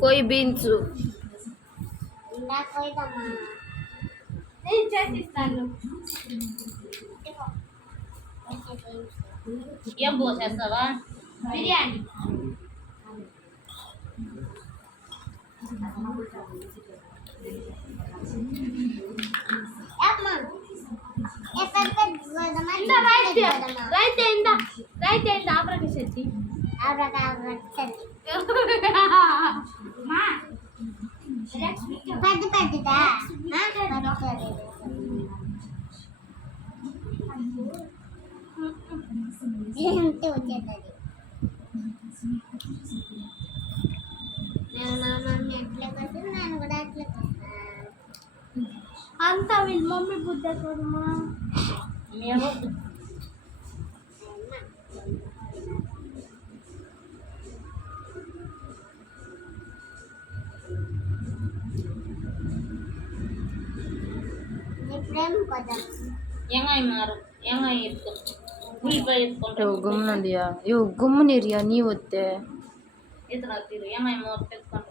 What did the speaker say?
कोई बीन्स ఏం పోసేస్తావా బిర్యానీ రైట్ ఆబ్రకశెట్టి పెద్దదా వచ్చేది ఎట్లా కదా నేను కూడా అట్లా అంతా వీళ్ళ మమ్మీ బుద్ధ చూడమ్మా మేము ప్రేమ కదా ಹೆಂಗಾಯಿ ಮಾರು ಹೆಂಗಾಯಿ ಇತ್ತು ಉಳ್ಳಿಪಾಯಿ ಎತ್ಕೊಂಡು ಗುಮ್ಮನಂದಿಯಾ ಇವು ಗುಮ್ಮನಿರಿಯಾ ನೀವತ್ತೆ ಎತ್ತರ ಆಗ್ತಿರು ಹೆಂಗಾಯಿ ಮೂವತ್ತು ಎತ್ಕೊಂಡು